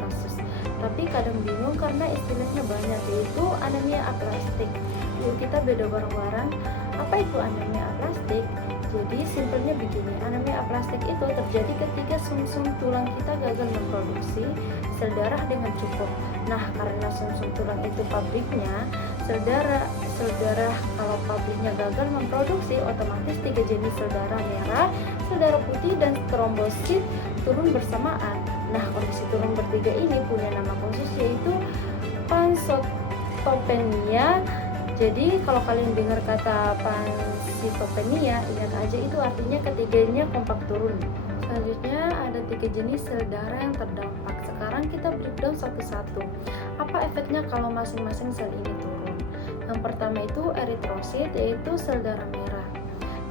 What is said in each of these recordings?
kasus. Tapi kadang bingung karena istilahnya banyak, yaitu anemia aplastik. Yuk kita beda bareng-bareng, apa itu anemia aplastik? Jadi simpelnya begini, anemia aplastik itu terjadi ketika sumsum tulang kita gagal memproduksi sel darah dengan cukup. Nah, karena sumsum tulang itu pabriknya sel darah kalau pabriknya gagal memproduksi, otomatis 3 jenis sel darah merah, sel darah putih, dan trombosit turun bersamaan. Nah, kondisi turun bertiga ini punya nama khusus, yaitu pansitopenia. Jadi kalau kalian dengar kata pansitopenia, ingat aja itu artinya ketiganya kompak turun. Selanjutnya ada 3 jenis sel darah yang terdampak. Sekarang kita breakdown satu-satu. Apa efeknya kalau masing-masing sel ini turun? Yang pertama itu eritrosit, yaitu sel darah merah.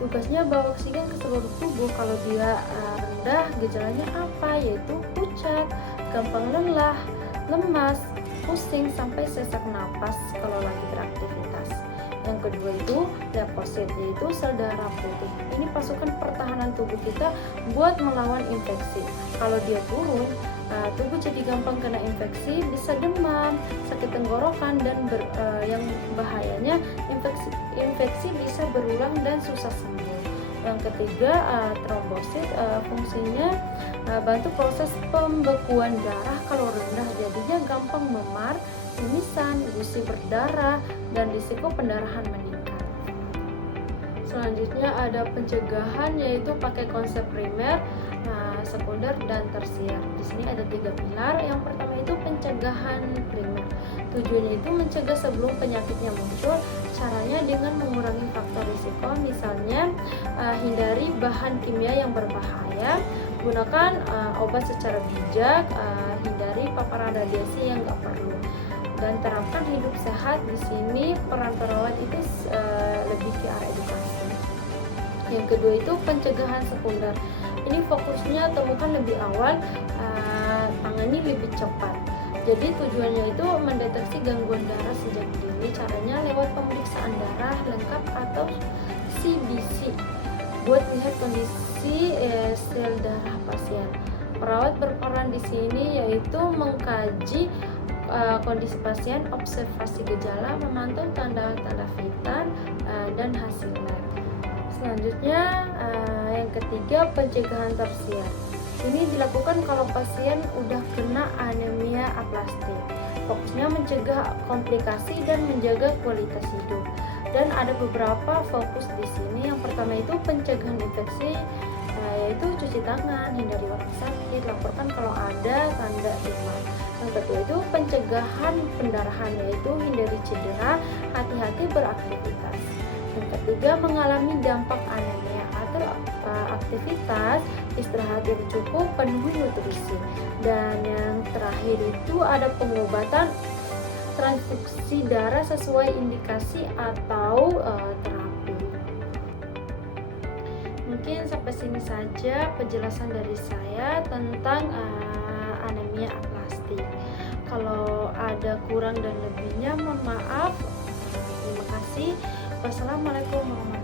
Tugasnya bawa oksigen ke seluruh tubuh. Kalau dia rendah, gejalanya apa? Yaitu pucat, gampang lelah, lemas, pusing, sampai sesak napas kalau lagi beraktivitas. Yang kedua itu leukosit, yaitu sel darah putih. Ini pasukan pertahanan tubuh kita buat melawan infeksi. Kalau dia turun, tubuh jadi gampang kena infeksi, bisa demam, sakit tenggorokan, dan yang bahayanya infeksi bisa berulang dan susah sembuh. Yang ketiga, trombosit, fungsinya bantu proses pembekuan darah. Kalau rendah, jadinya gampang memar, mimisan, gusi berdarah, dan risiko pendarahan meningkat. Selanjutnya ada pencegahan, yaitu pakai konsep primer, sekunder, dan tersier. Di sini ada 3 pilar. Yang pertama itu pencegahan primer. Tujuannya itu mencegah sebelum penyakitnya muncul. Caranya dengan mengurangi faktor risiko, misalnya hindari bahan kimia yang berbahaya, gunakan obat secara bijak, hindari paparan radiasi yang nggak perlu, dan terapkan hidup sehat. Di sini peran perawat itu lebih ke arah edukasi. Yang kedua itu pencegahan sekunder. Ini fokusnya temukan lebih awal, tangani lebih cepat. Jadi tujuannya itu mendeteksi gangguan darah sejak dini. Caranya lewat pemeriksaan darah lengkap atau CBC buat lihat kondisi sel darah pasien. Perawat berperan di sini yaitu mengkaji kondisi pasien, observasi gejala, memantau tanda-tanda vital, dan hasil lab. Selanjutnya yang ketiga pencegahan tersier. Ini dilakukan kalau pasien udah kena anemia aplastik. Fokusnya mencegah komplikasi dan menjaga kualitas hidup. Dan ada beberapa fokus di sini. Yang pertama itu pencegahan infeksi, yaitu cuci tangan, hindari waktu sakit, laporkan kalau ada tanda demam. Yang kedua itu pencegahan pendarahan, yaitu hindari cedera, hati-hati beraktivitas. Yang ketiga mengalami dampak anemia, atur aktivitas, istirahat yang cukup, penuhi nutrisi. Dan yang terakhir itu ada pengobatan transfusi darah sesuai indikasi atau terapi. Mungkin sampai sini saja penjelasan dari saya tentang anemia aplastik. Kalau ada kurang dan lebihnya mohon maaf. Terima kasih. Wassalamualaikum warahmatullahi wabarakatuh.